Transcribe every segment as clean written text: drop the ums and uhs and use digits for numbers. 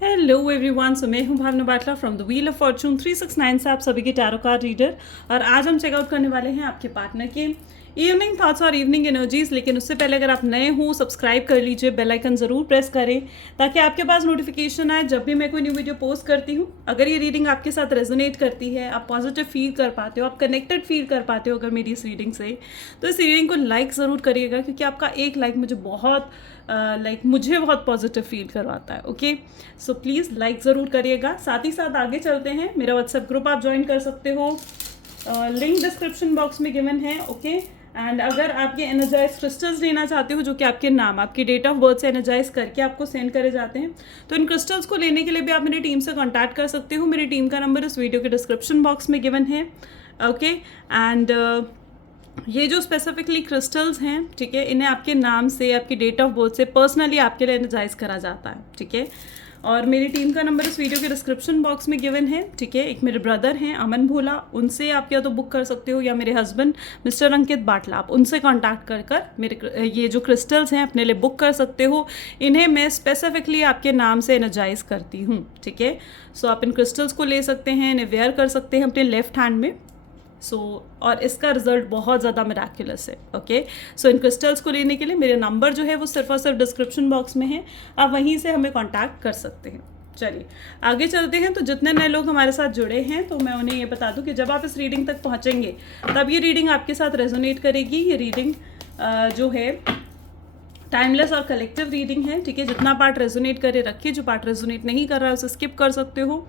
Hello everyone, so मैं हूं Bhavna Batla from the wheel of fortune 369 से आप सभी के टैरो कार्ड रीडर। और आज हम चेकआउट करने वाले हैं आपके पार्टनर के इवनिंग थॉट्स और इवनिंग एनर्जीज। लेकिन उससे पहले अगर आप नए हो सब्सक्राइब कर लीजिए, बेल आइकन ज़रूर प्रेस करें ताकि आपके पास नोटिफिकेशन आए जब भी मैं कोई न्यू वीडियो पोस्ट करती हूँ। अगर ये रीडिंग आपके साथ रेजोनेट करती है, आप पॉजिटिव फील कर पाते हो, आप कनेक्टेड फील कर पाते हो अगर मेरी इस रीडिंग से, तो इस रीडिंग को लाइक ज़रूर करिएगा, क्योंकि आपका एक लाइक मुझे बहुत पॉजिटिव फील करवाता है। ओके, सो प्लीज़ लाइक ज़रूर करिएगा। साथ ही साथ आगे चलते हैं, मेरा व्हाट्सएप ग्रुप आप ज्वाइन कर सकते हो, लिंक डिस्क्रिप्शन बॉक्स में गिवन है। ओके, एंड अगर आप ये एनर्जाइज क्रिस्टल्स लेना चाहते हो जो कि आपके नाम, आपकी डेट ऑफ बर्थ से एनर्जाइज करके आपको सेंड करे जाते हैं, तो इन क्रिस्टल्स को लेने के लिए भी आप मेरी टीम से कांटेक्ट कर सकते हो। मेरी टीम का नंबर इस वीडियो के डिस्क्रिप्शन बॉक्स में गिवन है। ओके, एंड ये जो स्पेसिफिकली क्रिस्टल्स हैं, ठीक है, इन्हें आपके नाम से, आपकी डेट ऑफ बर्थ से पर्सनली आपके लिए एनर्जाइज करा जाता है। ठीक है, और मेरी टीम का नंबर इस वीडियो के डिस्क्रिप्शन बॉक्स में गिवन है। ठीक है, एक मेरे ब्रदर हैं अमन भोला, उनसे आप या तो बुक कर सकते हो, या मेरे हस्बैंड मिस्टर अंकित बाटला, आप उनसे कांटेक्ट कर मेरे ये जो क्रिस्टल्स हैं अपने लिए बुक कर सकते हो। इन्हें मैं स्पेसिफिकली आपके नाम से एनर्जाइज करती हूँ। ठीक है, सो आप इन क्रिस्टल्स को ले सकते हैं, इन्हें वेयर कर सकते हैं अपने लेफ्ट हैंड में। और इसका रिजल्ट बहुत ज़्यादा मिराक्युलस है। ओके, सो इन क्रिस्टल्स को लेने के लिए मेरे नंबर जो है वो सिर्फ और सिर्फ डिस्क्रिप्शन बॉक्स में है, आप वहीं से हमें कांटेक्ट कर सकते हैं। चलिए आगे चलते हैं। तो जितने नए लोग हमारे साथ जुड़े हैं, तो मैं उन्हें ये बता दूं कि जब आप इस रीडिंग तक पहुंचेंगे तब ये रीडिंग आपके साथ रेजोनेट करेगी। ये रीडिंग जो है टाइमलेस और कलेक्टिव रीडिंग है। ठीक है, जितना पार्ट रेजोनेट करे रखिए, जो पार्ट रेजोनेट नहीं कर रहा है उसे स्किप कर सकते हो।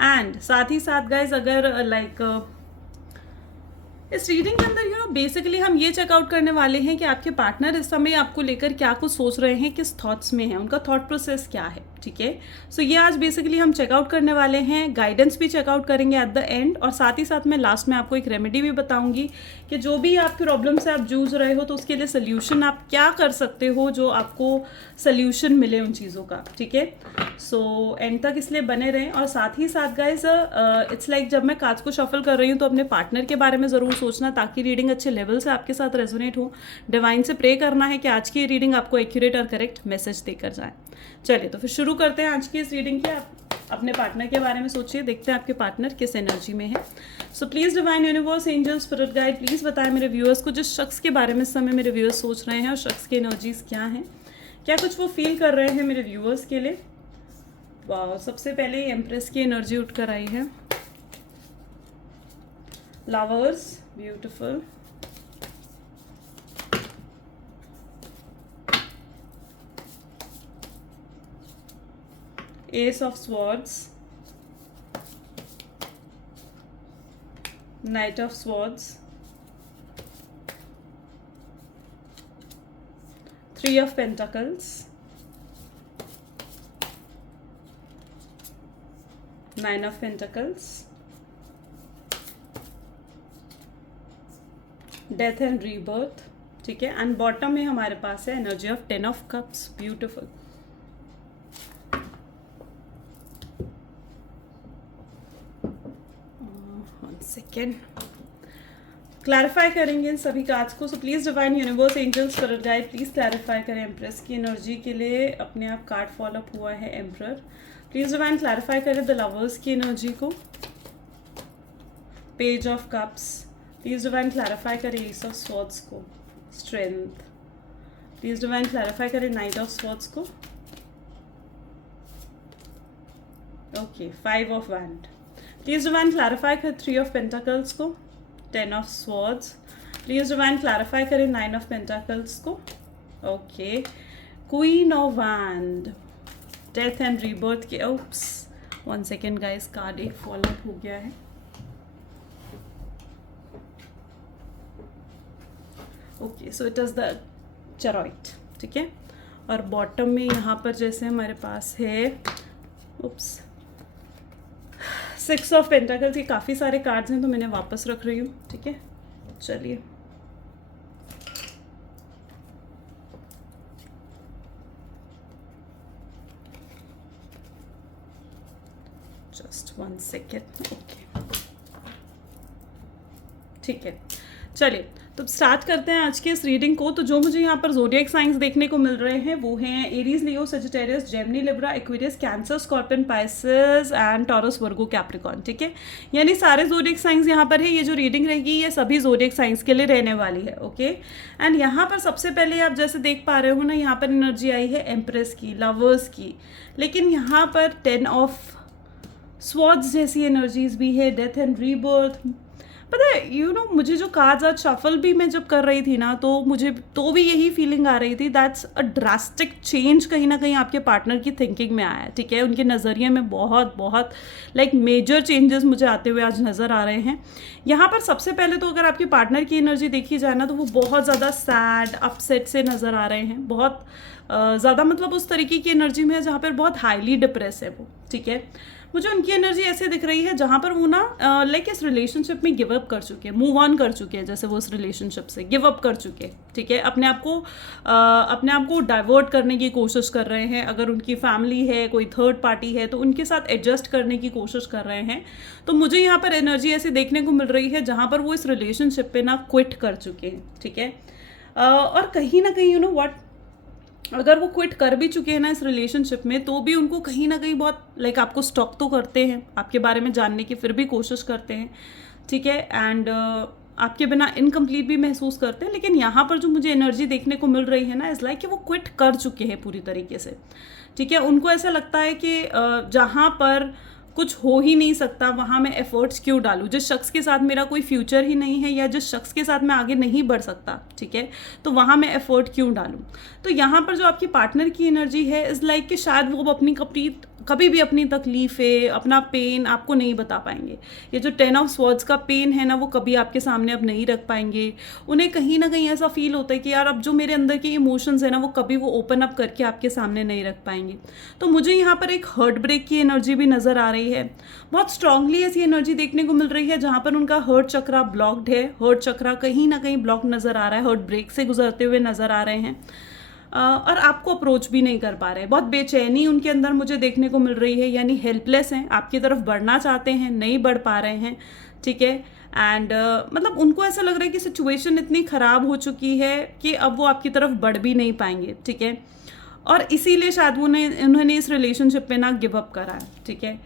एंड साथ ही साथ गाइज, अगर इस रीडिंग के अंदर बेसिकली हम ये चेकआउट करने वाले हैं कि आपके पार्टनर इस समय आपको लेकर क्या कुछ सोच रहे हैं, किस थॉट्स में हैं, उनका थॉट प्रोसेस क्या है। ठीक है, सो ये आज बेसिकली हम चेकआउट करने वाले हैं। गाइडेंस भी चेकआउट करेंगे एट द एंड, और साथ ही साथ मैं लास्ट में आपको एक रेमेडी भी बताऊंगी कि जो भी आपकी प्रॉब्लम से आप जूझ रहे हो, तो उसके लिए सोल्यूशन आप क्या कर सकते हो, जो आपको सोल्यूशन मिले उन चीज़ों का। ठीक है, सो एंड तक इसलिए बने रहें। और साथ ही साथ गाइज, इट्स लाइक जब मैं कार्ड्स को शफल कर रही हूँ तो अपने पार्टनर के बारे में ज़रूर सोचना, ताकि रीडिंग अच्छे लेवल से आपके साथ रेजोनेट हो। डिवाइन से प्रे करना है कि आज की रीडिंग आपको एक्यूरेट और करेक्ट मैसेज देकर जाए। चलिए तो फिर शुरू करते हैं आज की इस रीडिंग की। आप अपने पार्टनर के बारे में सोचिए, देखते हैं आपके पार्टनर किस एनर्जी में है। सो please divine universe, angel, spirit guide, please बताएं मेरे व्यूअर्स को जिस शख्स के बारे में इस समय मेरे व्यूअर्स सोच रहे हैं, और शख्स की एनर्जीज क्या हैं, क्या कुछ वो फील कर रहे हैं मेरे व्यूअर्स के लिए। वाह, सबसे पहले एम्प्रेस की एनर्जी उठकर आई है। Lovers, beautiful. S of swords, night of swords, three of pentacles, nine of pentacles, death and rebirth. ठीक है, एंड बॉटम में हमारे पास है energy of 10 of cups. Beautiful. Second clarify करेंगे इन सभी कार्ड्स को। सो please divine universe, angel, spirit guide, please clarify करें empress की एनर्जी के लिए। अपने आप कार्ड फॉलो अप हुआ है एम्परर। प्लीज़ डिवाइन क्लैरिफाई करें द लवर्स की एनर्जी को। Page of cups, please divine clarify करें एस ऑफ स्वॉर्ड्स को। स्ट्रेंथ, प्लीज़ डिवाइन क्लैरिफाई करें नाइट ऑफ स्वॉर्ड्स को। Okay, five of wand, please divine clarify करें थ्री ऑफ पेंटाकल्स को। 10 of swords, please divine clarify करें 9 of pentacles को। Okay, queen of wand, death and rebirth के। Oops, 1 second guys, card एक follow up हो गया है। Okay, so it is the चरॉइट। ठीक है, और बॉटम में यहाँ पर जैसे हमारे पास है, उप्स, 6 ऑफ पेंटाकल्स। ये काफ़ी सारे कार्ड्स हैं तो मैंने वापस रख रही हूँ। ठीक है, चलिए जस्ट 1 सेकेंड। ओके, ठीक है, चलिए तो स्टार्ट करते हैं आज के इस रीडिंग को। तो जो मुझे यहाँ पर ज़ोडिएक साइंस देखने को मिल रहे हैं वो हैं Aries, Leo, Sagittarius, Gemini, Libra, Aquarius, cancer, scorpion, Pisces and taurus, Virgo, Capricorn. ठीक है, यानी सारे ज़ोडिएक साइंस यहाँ पर है। ये जो रीडिंग रहेगी ये सभी ज़ोडिएक साइंस के लिए रहने वाली है। ओके, एंड यहाँ पर सबसे पहले आप जैसे देख पा रहे हो ना, यहाँ पर एनर्जी आई है एम्प्रेस की, लवर्स की, लेकिन यहाँ पर 10 ऑफ स्वॉर्ड्स जैसी एनर्जीज भी है, डेथ एंड रीबर्थ। पता है मुझे जो कार्ड्स आज शफल भी मैं जब कर रही थी ना, तो मुझे तो भी यही फीलिंग आ रही थी, दैट्स अ ड्रास्टिक चेंज कहीं ना कहीं आपके पार्टनर की थिंकिंग में आया है। ठीक है, उनके नज़रिए में बहुत बहुत मेजर चेंजेस मुझे आते हुए आज नज़र आ रहे हैं। यहाँ पर सबसे पहले तो अगर आपके पार्टनर की एनर्जी देखी जाए ना, तो वो बहुत ज़्यादा सैड, अपसेट से नज़र आ रहे हैं, बहुत ज़्यादा उस तरीके की एनर्जी में है जहाँ पर बहुत हाईली डिप्रेस है वो। ठीक है, मुझे उनकी एनर्जी ऐसे दिख रही है जहाँ पर वो ना इस रिलेशनशिप में गिव अप कर चुके हैं, मूव ऑन कर चुके हैं, जैसे वो उस रिलेशनशिप से गिव अप कर चुके हैं। ठीक है, अपने आप को डाइवर्ट करने की कोशिश कर रहे हैं। अगर उनकी फैमिली है, कोई थर्ड पार्टी है, तो उनके साथ एडजस्ट करने की कोशिश कर रहे हैं। तो मुझे यहाँ पर एनर्जी ऐसी देखने को मिल रही है जहाँ पर वो इस रिलेशनशिप पे ना क्विट कर चुके हैं। ठीक है, और कहीं ना कहीं व्हाट, अगर वो क्विट कर भी चुके हैं ना इस रिलेशनशिप में, तो भी उनको कहीं ना कहीं बहुत आपको स्टॉक तो करते हैं, आपके बारे में जानने की फिर भी कोशिश करते हैं। ठीक है, एंड आपके बिना इनकम्प्लीट भी महसूस करते हैं। लेकिन यहाँ पर जो मुझे एनर्जी देखने को मिल रही है ना, इज़ कि वो क्विट कर चुके हैं पूरी तरीके से। ठीक है, उनको ऐसा लगता है कि जहाँ पर कुछ हो ही नहीं सकता वहाँ मैं एफर्ट्स क्यों डालूँ, जिस शख्स के साथ मेरा कोई फ्यूचर ही नहीं है या जिस शख्स के साथ मैं आगे नहीं बढ़ सकता, ठीक है, तो वहाँ मैं एफर्ट क्यों डालूँ। तो यहाँ पर जो आपकी पार्टनर की एनर्जी है इज़ कि शायद वो कभी भी अपनी तकलीफ़ें, अपना पेन आपको नहीं बता पाएंगे। ये जो 10 ऑफ स्वॉर्ड्स का पेन है ना, वो कभी आपके सामने अब नहीं रख पाएंगे। उन्हें कहीं ना कहीं ऐसा फील होता है कि यार अब जो मेरे अंदर के इमोशंस है ना, वो कभी वो ओपन अप करके आपके सामने नहीं रख पाएंगे। तो मुझे यहाँ पर एक हर्ट ब्रेक की एनर्जी भी नज़र आ रही है। बहुत स्ट्रांगली ऐसी एनर्जी देखने को मिल रही है जहाँ पर उनका हर्ट चक्रा ब्लॉक्ड है। हर्ट चक्रा कहीं ना कहीं ब्लॉक नज़र आ रहा है, हर्ट ब्रेक से गुजरते हुए नज़र आ रहे हैं, और आपको अप्रोच भी नहीं कर पा रहे हैं। बहुत बेचैनी उनके अंदर मुझे देखने को मिल रही है, यानी हेल्पलेस हैं, आपकी तरफ बढ़ना चाहते हैं, नहीं बढ़ पा रहे हैं। ठीक है, एंड उनको ऐसा लग रहा है कि सिचुएशन इतनी ख़राब हो चुकी है कि अब वो आपकी तरफ बढ़ भी नहीं पाएंगे। ठीक है, और इसीलिए शायद उन्होंने इस रिलेशनशिप पे ना गिव अप करा है। ठीक है,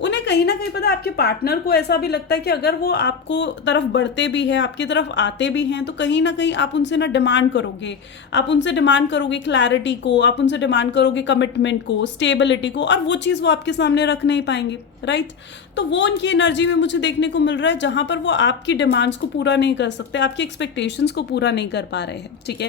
उन्हें कहीं ना कहीं पता है, आपके पार्टनर को ऐसा भी लगता है कि अगर वो आपको तरफ बढ़ते भी हैं, आपकी तरफ आते भी हैं, तो कहीं ना कहीं आप उनसे ना डिमांड करोगे, आप उनसे डिमांड करोगे क्लैरिटी को, आप उनसे डिमांड करोगे कमिटमेंट को, स्टेबिलिटी को, और वो चीज़ वो आपके सामने रख नहीं पाएंगे। राइट, तो वो उनकी एनर्जी में मुझे देखने को मिल रहा है जहाँ पर वो आपकी डिमांड्स को पूरा नहीं कर सकते, आपकी एक्सपेक्टेशंस को पूरा नहीं कर पा रहे हैं। ठीक है,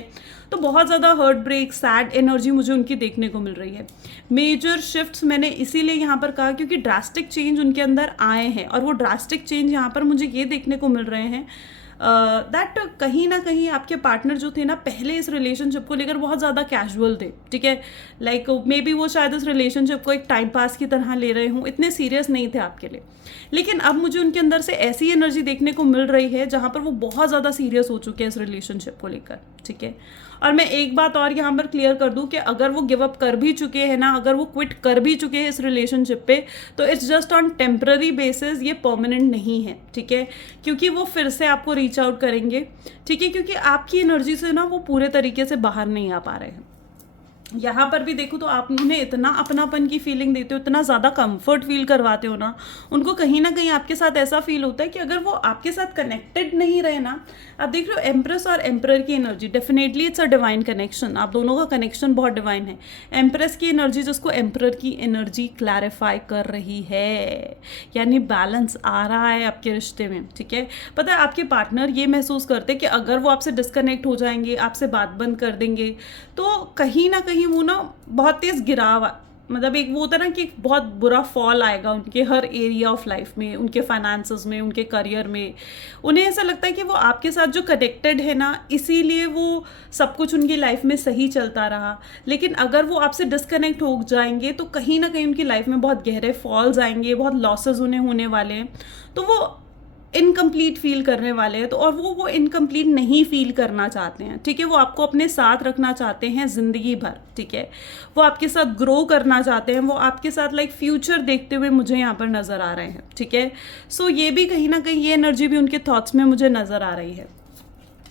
तो बहुत ज़्यादा हर्ट ब्रेक, सैड एनर्जी मुझे उनकी देखने को मिल रही है। मेजर शिफ्ट्स मैंने इसीलिए यहाँ पर कहा क्योंकि ड्रास्टिक चेंज उनके अंदर आए हैं, और वो ड्रास्टिक चेंज यहाँ पर मुझे ये देखने को मिल रहे हैं दैट कहीं ना कहीं आपके पार्टनर जो थे ना, पहले इस रिलेशनशिप को लेकर बहुत ज़्यादा कैजुअल थे। ठीक है, मे बी वो शायद इस रिलेशनशिप को एक टाइम पास की तरह ले रहे हों, इतने सीरियस नहीं थे आपके लिए। लेकिन अब मुझे उनके अंदर से ऐसी एनर्जी देखने को मिल रही है जहाँ पर वो बहुत ज़्यादा सीरियस हो चुके हैं इस रिलेशनशिप को लेकर। ठीक है, और मैं एक बात और यहाँ पर क्लियर कर दूँ कि अगर वो गिव अप कर भी चुके हैं ना, अगर वो क्विट कर भी चुके हैं इस रिलेशनशिप पे, तो it's just on temporary basis, ये परमानेंट नहीं है। ठीक है, क्योंकि वो फिर से आपको रीच आउट करेंगे। ठीक है, क्योंकि आपकी एनर्जी से ना वो पूरे तरीके से बाहर नहीं आ पा रहे हैं। यहाँ पर भी देखो तो आप उन्हें इतना अपनापन की फीलिंग देते हो, इतना ज़्यादा कंफर्ट फील करवाते हो ना, उनको कहीं ना कहीं आपके साथ ऐसा फील होता है कि अगर वो आपके साथ कनेक्टेड नहीं रहे ना, आप देख रहे हो एम्प्रेस और एम्परर की energy, definitely it's a divine connection, आप दोनों का कनेक्शन बहुत डिवाइन है। एम्प्रेस की एनर्जी जिसको एम्परर की एनर्जी क्लैरिफाई कर रही है, यानी बैलेंस आ रहा है आपके रिश्ते में। ठीक है, पता है आपके पार्टनर ये महसूस करते हैं कि अगर वो आपसे डिस्कनेक्ट हो जाएंगे, आपसे बात बंद कर देंगे, तो कहीं ना कहीं वो ना बहुत तेज़ गिराव, एक वो होता है ना कि बहुत बुरा फॉल आएगा उनके हर एरिया ऑफ लाइफ में, उनके फाइनेंसेस में, उनके करियर में। उन्हें ऐसा लगता है कि वो आपके साथ जो कनेक्टेड है ना, इसीलिए वो सब कुछ उनकी लाइफ में सही चलता रहा। लेकिन अगर वो आपसे डिस्कनेक्ट हो जाएंगे तो कहीं ना कहीं उनकी लाइफ में बहुत गहरे फॉल्स आएंगे, बहुत लॉसेस उन्हें होने वाले हैं, तो वो इनकम्प्लीट फील करने वाले हैं। तो और वो इनकम्प्लीट नहीं फील करना चाहते हैं। ठीक है, वो आपको अपने साथ रखना चाहते हैं ज़िंदगी भर। ठीक है, वो आपके साथ ग्रो करना चाहते हैं, वो आपके साथ फ्यूचर देखते हुए मुझे यहाँ पर नज़र आ रहे हैं। ठीक है, सो ये भी कहीं ना कहीं ये एनर्जी भी उनके थॉट्स में मुझे नज़र आ रही है।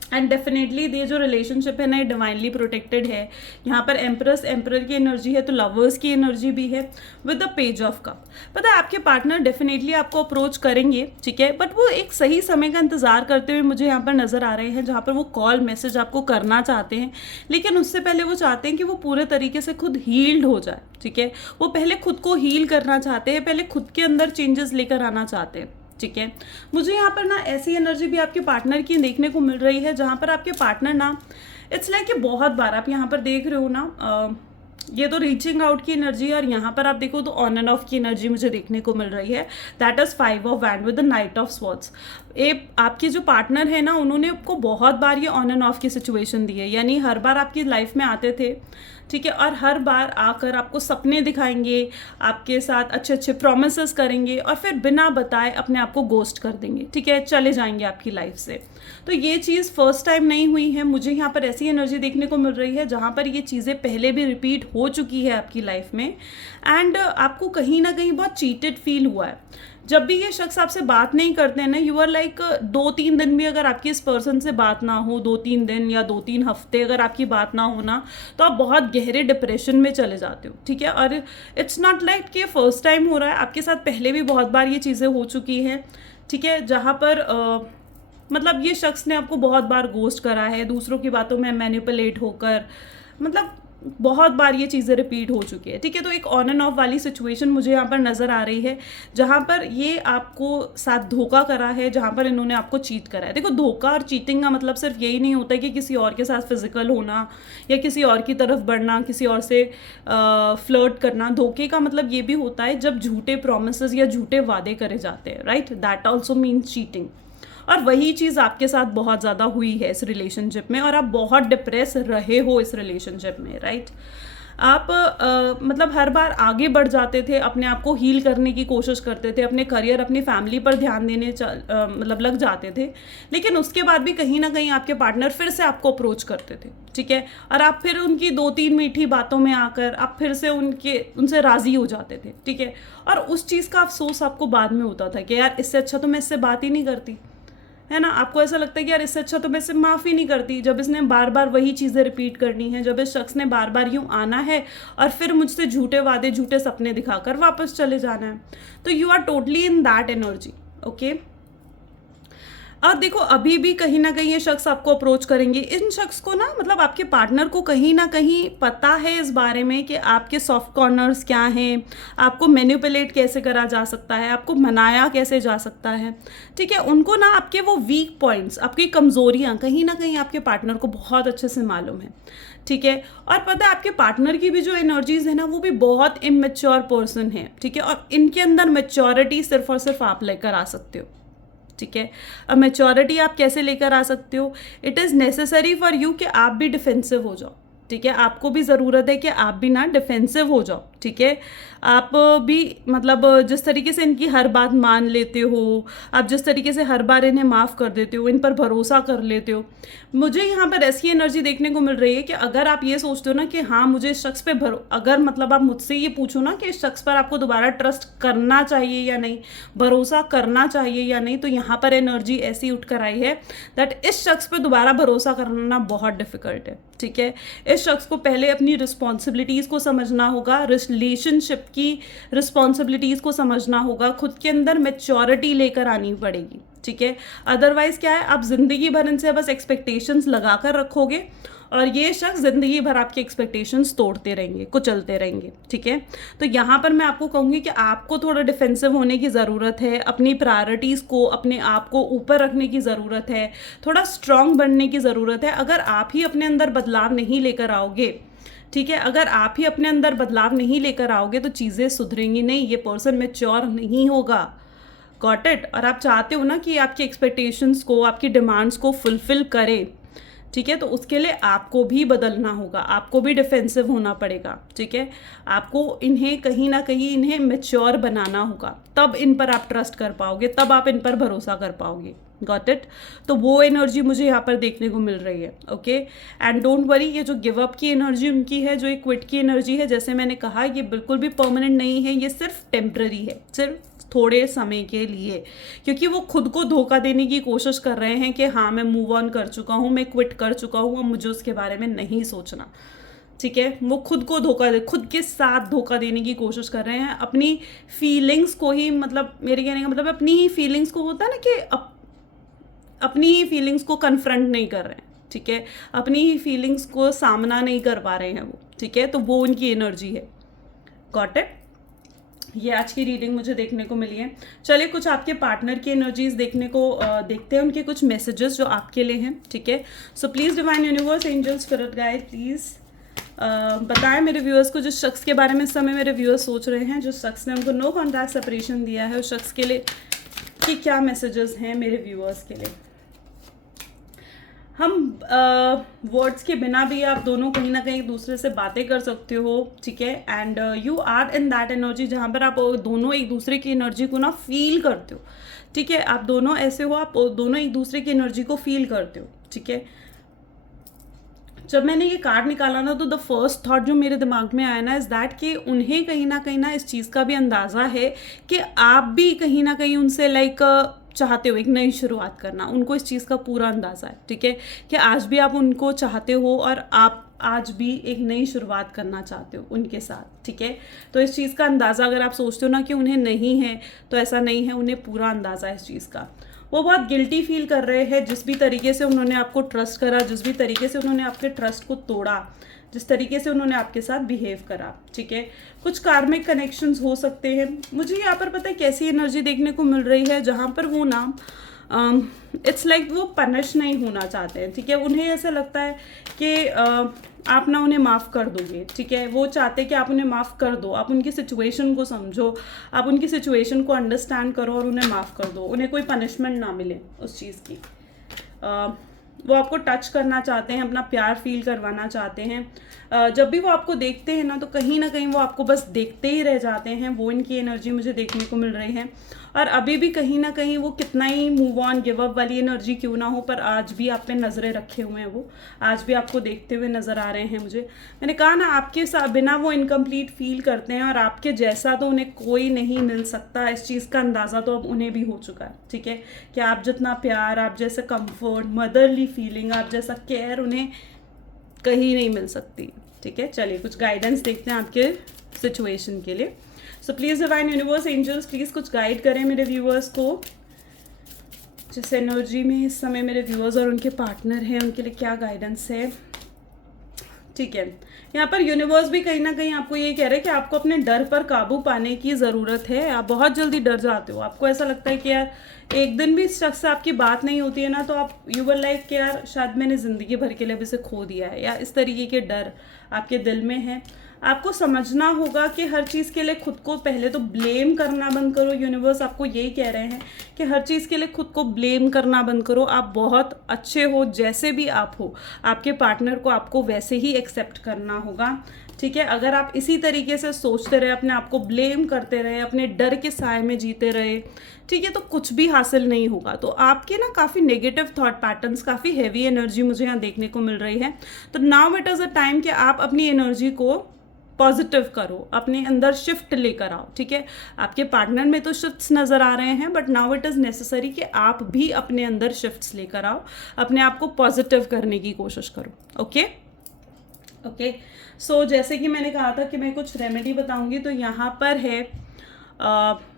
एंड डेफिनेटली ये जो रिलेशनशिप है ना, ये डिवाइनली प्रोटेक्टेड है। यहाँ पर एम्प्रेस एम्परर की एनर्जी है, तो लवर्स की एनर्जी भी है with the page of cup. पता है आपके पार्टनर डेफिनेटली आपको अप्रोच करेंगे, ठीक है, बट वो एक सही समय का इंतजार करते हुए मुझे यहाँ पर नजर आ रहे हैं, जहाँ पर वो कॉल मैसेज आपको करना चाहते हैं, लेकिन उससे पहले वो चाहते हैं कि वो पूरे तरीके से खुद हील्ड हो जाए, ठीक है। वो पहले खुद को हील करना चाहते हैं, पहले खुद के अंदर चेंजेस लेकर आना चाहते हैं, ठीक है। मुझे यहाँ पर ना ऐसी एनर्जी भी आपके पार्टनर की देखने को मिल रही है, जहाँ पर आपके पार्टनर ना इट्स लाइक कि बहुत बार आप यहाँ पर देख रहे हो ना, ये तो रीचिंग आउट की एनर्जी है, और यहाँ पर आप देखो तो ऑन एंड ऑफ की एनर्जी मुझे देखने को मिल रही है। That is 5 of wand with the night of swords. आपके जो पार्टनर है ना, उन्होंने आपको बहुत बार ये ऑन एंड ऑफ की सिचुएशन दी है, यानी हर बार आपकी लाइफ में आते थे, ठीक है, और हर बार आकर आपको सपने दिखाएंगे, आपके साथ अच्छे अच्छे प्रोमिसेस करेंगे, और फिर बिना बताए अपने आप को गोस्ट कर देंगे, ठीक है, चले जाएंगे आपकी लाइफ से। तो ये चीज़ फर्स्ट टाइम नहीं हुई है, मुझे यहाँ पर ऐसी एनर्जी देखने को मिल रही है जहाँ पर ये चीज़ें पहले भी रिपीट हो चुकी है आपकी लाइफ में, एंड आपको कहीं ना कहीं बहुत चीटेड फील हुआ है। जब भी ये शख्स आपसे बात नहीं करते हैं ना, यू आर लाइक 2-3 दिन भी अगर आपकी इस पर्सन से बात ना हो, 2-3 दिन या 2-3 हफ्ते अगर आपकी बात ना हो ना, तो आप बहुत गहरे डिप्रेशन में चले जाते हो, ठीक है। और इट्स नॉट लाइक कि फर्स्ट टाइम हो रहा है, आपके साथ पहले भी बहुत बार ये चीज़ें हो चुकी हैं, ठीक है, जहाँ पर मतलब ये शख्स ने आपको बहुत बार गोस्ट करा है, दूसरों की बातों में मैनिपुलेट होकर, मतलब बहुत बार ये चीज़ें रिपीट हो चुकी है, ठीक है। तो एक ऑन एंड ऑफ वाली सिचुएशन मुझे यहाँ पर नज़र आ रही है, जहाँ पर ये आपको साथ धोखा करा है, जहाँ पर इन्होंने आपको चीट करा है। देखो, धोखा और चीटिंग का मतलब सिर्फ यही नहीं होता है कि किसी और के साथ फिजिकल होना या किसी और की तरफ बढ़ना, किसी और से फ्लर्ट करना। धोखे का मतलब ये भी होता है जब झूठे प्रोमिसेस या झूठे वादे करे जाते हैं, right, that also means cheating. और वही चीज़ आपके साथ बहुत ज़्यादा हुई है इस रिलेशनशिप में, और आप बहुत डिप्रेस रहे हो इस रिलेशनशिप में, राइट। आप मतलब हर बार आगे बढ़ जाते थे, अपने आप को हील करने की कोशिश करते थे, अपने करियर अपनी फैमिली पर ध्यान देने मतलब लग जाते थे, लेकिन उसके बाद भी कहीं ना कहीं आपके पार्टनर फिर से आपको अप्रोच करते थे, ठीक है, और आप फिर उनकी 2-3 मीठी बातों में आकर आप फिर से उनसे राज़ी हो जाते थे, ठीक है। और उस चीज़ का अफसोस आपको बाद में होता था कि यार इससे अच्छा तो मैं इससे बात ही नहीं करती, है ना। आपको ऐसा लगता है कि यार इससे अच्छा तो मैं इससे माफ़ी नहीं करती, जब इसने बार बार वही चीज़ें रिपीट करनी है, जब इस शख्स ने बार बार यूँ आना है और फिर मुझसे झूठे वादे झूठे सपने दिखाकर वापस चले जाना है। तो you are totally in that energy, okay. और देखो, अभी भी कहीं ना कहीं ये शख्स आपको अप्रोच करेंगे। इन शख्स को ना, मतलब आपके पार्टनर को कहीं ना कहीं पता है इस बारे में कि आपके सॉफ्ट कॉर्नर्स क्या हैं, आपको मैनिपुलेट कैसे करा जा सकता है, आपको मनाया कैसे जा सकता है, ठीक है। उनको ना आपके वो वीक पॉइंट्स, आपकी कमज़ोरियाँ कहीं ना कहीं आपके पार्टनर को बहुत अच्छे से मालूम है, ठीक है। और पता है आपके पार्टनर की भी जो एनर्जीज है ना, वो भी बहुत इमेच्योर पर्सन है, ठीक है, और इनके अंदर मैच्योरिटी सिर्फ और सिर्फ आप लेकर आ सकते हो, ठीक है। अब मैच्योरिटी आप कैसे लेकर आ सकते हो? It is necessary for you कि आप भी डिफेंसिव हो जाओ, ठीक है। आपको भी ज़रूरत है कि आप भी ना डिफेंसिव हो जाओ, ठीक है। आप भी मतलब जिस तरीके से इनकी हर बात मान लेते हो, आप जिस तरीके से हर बार इन्हें माफ़ कर देते हो, इन पर भरोसा कर लेते हो, मुझे यहाँ पर ऐसी एनर्जी देखने को मिल रही है कि अगर आप ये सोचते हो ना कि हाँ मुझे इस शख्स पे अगर मतलब आप मुझसे ये पूछो ना कि इस शख्स पर आपको दोबारा ट्रस्ट करना चाहिए या नहीं, भरोसा करना चाहिए या नहीं, तो यहाँ पर एनर्जी ऐसी उठ कर आई है दैट इस शख्स पे दोबारा भरोसा करना बहुत डिफिकल्ट है, ठीक है। इस शख्स को पहले अपनी रिस्पॉन्सिबिलिटीज़ को समझना होगा, रिलेशनशिप की रिस्पॉन्सिबिलिटीज़ को समझना होगा, खुद के अंदर मैच्योरिटी लेकर आनी पड़ेगी, ठीक है। अदरवाइज क्या है, आप जिंदगी भर इनसे बस एक्सपेक्टेशंस लगा कर रखोगे और ये शख्स ज़िंदगी भर आपके एक्सपेक्टेशंस तोड़ते रहेंगे, कुचलते रहेंगे, ठीक है। तो यहाँ पर मैं आपको कहूँगी कि आपको थोड़ा डिफेंसिव होने की ज़रूरत है, अपनी प्रायोरिटीज़ को, अपने आप को ऊपर रखने की ज़रूरत है, थोड़ा स्ट्रॉन्ग बनने की ज़रूरत है। अगर आप ही अपने अंदर बदलाव नहीं लेकर आओगे, ठीक है, अगर आप ही अपने अंदर बदलाव नहीं लेकर आओगे तो चीज़ें सुधरेंगी नहीं, ये पर्सन मैच्योर नहीं होगा, गॉट इट। और आप चाहते हो ना कि आपकी एक्सपेक्टेशंस को, आपकी डिमांड्स को फुलफिल करे, ठीक है, तो उसके लिए आपको भी बदलना होगा, आपको भी डिफेंसिव होना पड़ेगा, ठीक है। आपको इन्हें कहीं ना कहीं इन्हें मैच्योर बनाना होगा, तब इन पर आप ट्रस्ट कर पाओगे, तब आप इन पर भरोसा कर पाओगे, गॉट इट। तो वो एनर्जी मुझे यहाँ पर देखने को मिल रही है। ओके, एंड डोंट वरी, ये जो गिव अप की एनर्जी उनकी है, जो ये क्विट की एनर्जी है, जैसे मैंने कहा ये बिल्कुल भी परमानेंट नहीं है, ये सिर्फ टेम्पररी है, सिर्फ थोड़े समय के लिए, क्योंकि वो खुद को धोखा देने की कोशिश कर रहे हैं कि हाँ मैं मूव ऑन कर चुका हूँ, मैं क्विट कर चुका हूँ, अब मुझे उसके बारे में नहीं सोचना। ठीक है, वो खुद को खुद के साथ धोखा देने की कोशिश कर रहे हैं, अपनी फीलिंग्स को ही, मतलब मेरे कहने का मतलब अपनी ही फीलिंग्स को, होता है ना कि अपनी ही फीलिंग्स को कन्फ्रंट नहीं कर रहे हैं। ठीक है, अपनी ही फीलिंग्स को सामना नहीं कर पा रहे हैं वो। ठीक है, तो वो उनकी एनर्जी है। Got it. ये आज की रीडिंग मुझे देखने को मिली है। चलिए कुछ आपके पार्टनर की एनर्जीज देखने को देखते हैं, उनके कुछ मैसेजेस जो आपके लिए हैं। ठीक है, सो please divine universe, angel, spirit guide, please बताएं मेरे व्यूअर्स को, जिस शख्स के बारे में इस समय मेरे व्यूअर्स सोच रहे हैं, जिस शख्स ने उनको नो कॉन्टैक्ट सेपरेशन दिया है, उस शख्स के लिए कि क्या मैसेजेस हैं मेरे व्यूअर्स के लिए। हम वर्ड्स के बिना भी आप दोनों कहीं ना कहीं एक दूसरे से बातें कर सकते हो। ठीक है, and you are in that energy जहाँ पर आप दोनों एक दूसरे की एनर्जी को ना फील करते हो। ठीक है, आप दोनों ऐसे हो, आप दोनों एक दूसरे की एनर्जी को फील करते हो। ठीक है, जब मैंने ये कार्ड निकाला ना, तो द फर्स्ट थॉट जो मेरे दिमाग में आया ना इज़ दैट कि उन्हें कहीं ना इस चीज़ का भी अंदाज़ा है कि आप भी कहीं ना कहीं उनसे लाइक चाहते हो एक नई शुरुआत करना। उनको इस चीज़ का पूरा अंदाज़ा है। ठीक है, कि आज भी आप उनको चाहते हो और आप आज भी एक नई शुरुआत करना चाहते हो उनके साथ। ठीक है, तो इस चीज़ का अंदाज़ा अगर आप सोचते हो ना कि उन्हें नहीं है, तो ऐसा नहीं है, उन्हें पूरा अंदाज़ा है इस चीज़ का। वो बहुत गिल्टी फील कर रहे हैं जिस भी तरीके से उन्होंने आपको ट्रस्ट करा, जिस भी तरीके से उन्होंने आपके ट्रस्ट को तोड़ा, जिस तरीके से उन्होंने आपके साथ बिहेव करा। ठीक है, कुछ कार्मिक कनेक्शंस हो सकते हैं। मुझे यहाँ पर पता है कैसी एनर्जी देखने को मिल रही है, जहाँ पर वो ना इट्स लाइक वो पनिश नहीं होना चाहते हैं। ठीक है, उन्हें ऐसा लगता है कि आप ना उन्हें माफ़ कर दोगे। ठीक है, वो चाहते हैं कि आप उन्हें माफ़ कर दो, आप उनकी सिचुएशन को समझो, आप उनकी सिचुएशन को अंडरस्टैंड करो और उन्हें माफ़ कर दो, उन्हें कोई पनिशमेंट ना मिले उस चीज़ की। वो आपको टच करना चाहते हैं, अपना प्यार फील करवाना चाहते हैं। जब भी वो आपको देखते हैं ना, तो कहीं ना कहीं वो आपको बस देखते ही रह जाते हैं। वो इनकी एनर्जी मुझे देखने को मिल रही है। और अभी भी कहीं ना कहीं वो कितना ही मूव ऑन गिव अप वाली एनर्जी क्यों ना हो, पर आज भी आप पे नज़रें रखे हुए हैं। वो आज भी आपको देखते हुए नज़र आ रहे हैं मुझे। मैंने कहा ना, आपके साथ बिना वो इनकम्प्लीट फील करते हैं, और आपके जैसा तो उन्हें कोई नहीं मिल सकता। इस चीज़ का अंदाज़ा तो अब उन्हें भी हो चुका है। ठीक है, कि आप जितना प्यार, आप जैसे कंफर्ट, मदरली फीलिंग, आप जैसा केयर उन्हें कहीं नहीं मिल सकती। ठीक है, चलिए कुछ गाइडेंस देखते हैं आपके सिचुएशन के लिए। So please divine universe, angels, please कुछ गाइड करें मेरे व्यूअर्स को, जिस एनर्जी में इस समय मेरे व्यूअर्स और उनके पार्टनर हैं, उनके लिए क्या गाइडेंस है। ठीक है, यहाँ पर यूनिवर्स भी कहीं ना कहीं आपको ये कह रहे हैं कि आपको अपने डर पर काबू पाने की ज़रूरत है। आप बहुत जल्दी डर जाते हो, आपको ऐसा लगता है कि यार एक दिन भी इस शख्स से आपकी बात नहीं होती है ना, तो आप यू विल लाइक कि यार शायद मैंने ज़िंदगी भर के लिए भी इसे खो दिया है, या इस तरीके के डर आपके दिल में है। आपको समझना होगा कि हर चीज़ के लिए खुद को पहले तो ब्लेम करना बंद करो। यूनिवर्स आपको यही कह रहे हैं कि हर चीज़ के लिए खुद को ब्लेम करना बंद करो। आप बहुत अच्छे हो, जैसे भी आप हो, आपके पार्टनर को आपको वैसे ही एक्सेप्ट करना होगा। ठीक है, अगर आप इसी तरीके से सोचते रहे, अपने आप को ब्लेम करते रहे, अपने डर के साए में जीते रहे, ठीक है, तो कुछ भी हासिल नहीं होगा। तो आपके ना काफ़ी नेगेटिव थॉट पैटर्न्स, काफ़ी हैवी एनर्जी मुझे यहाँ देखने को मिल रही है। तो now it is a time कि आप अपनी एनर्जी को पॉजिटिव करो, अपने अंदर शिफ्ट लेकर आओ। ठीक है, आपके पार्टनर में तो शिफ्ट्स नज़र आ रहे हैं, but now it is necessary कि आप भी अपने अंदर शिफ्ट्स लेकर आओ, अपने आप को पॉजिटिव करने की कोशिश करो। ओके ओके, सो जैसे कि मैंने कहा था कि मैं कुछ रेमेडी बताऊंगी, तो यहाँ पर है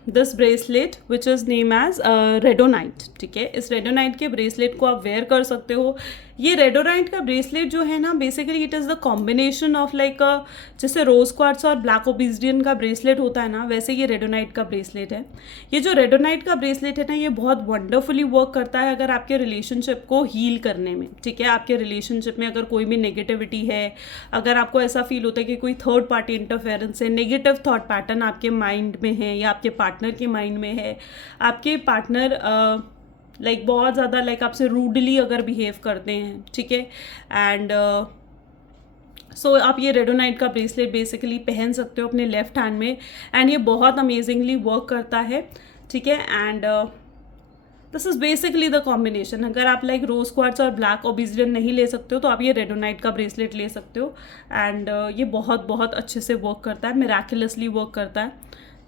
this bracelet which is name as rhodonite. ठीक है, इस रेडोनाइट के ब्रेसलेट को आप वेयर कर सकते हो। ये रेडोनाइट का ब्रेसलेट जो है ना, basically it is the combination of like जैसे रोज क्वार्ट्स और ब्लैक ओबिसिडियन का ब्रेसलेट होता है ना, वैसे ये रेडोनाइट का ब्रेसलेट है। ये जो रेडोनाइट का ब्रेसलेट है ना, ये बहुत वंडरफुली वर्क करता है अगर आपके रिलेशनशिप को हील करने में। ठीक है, आपके रिलेशनशिप में अगर कोई भी नेगेटिविटी है, अगर आपको ऐसा फील होता है कि कोई थर्ड पार्टी इंटरफेरेंस है, नेगेटिव थॉट पैटर्न आपके माइंड में है या आपके पार्टनर के माइंड में है, आपके पार्टनर लाइक बहुत ज़्यादा लाइक आपसे रूडली अगर बिहेव करते हैं, ठीक है, एंड सो आप ये रेडोनाइट का ब्रेसलेट बेसिकली पहन सकते हो अपने लेफ्ट हैंड में, एंड ये बहुत अमेजिंगली वर्क करता है। ठीक है, and this is basically the combination. अगर आप लाइक रोज क्वार्ट्स और ब्लैक ओबिसिडियन नहीं ले सकते हो तो आप ये रेडोनाइट का ब्रेसलेट ले सकते हो. एंड ये बहुत बहुत अच्छे से वर्क करता है, मिराकुलसली वर्क करता है.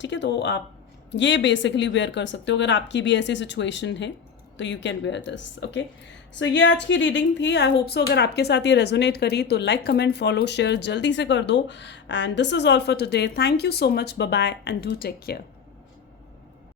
ठीक है, तो आप ये बेसिकली वेयर कर सकते हो अगर आपकी भी ऐसी सिचुएशन है तो you can wear this. Okay, so ये आज की रीडिंग थी. आई होप सो अगर आपके साथ ये रेजोनेट करी तो लाइक, कमेंट, फॉलो, शेयर जल्दी से कर दो. And this is all for today. Thank you so much. Bye bye and do take care.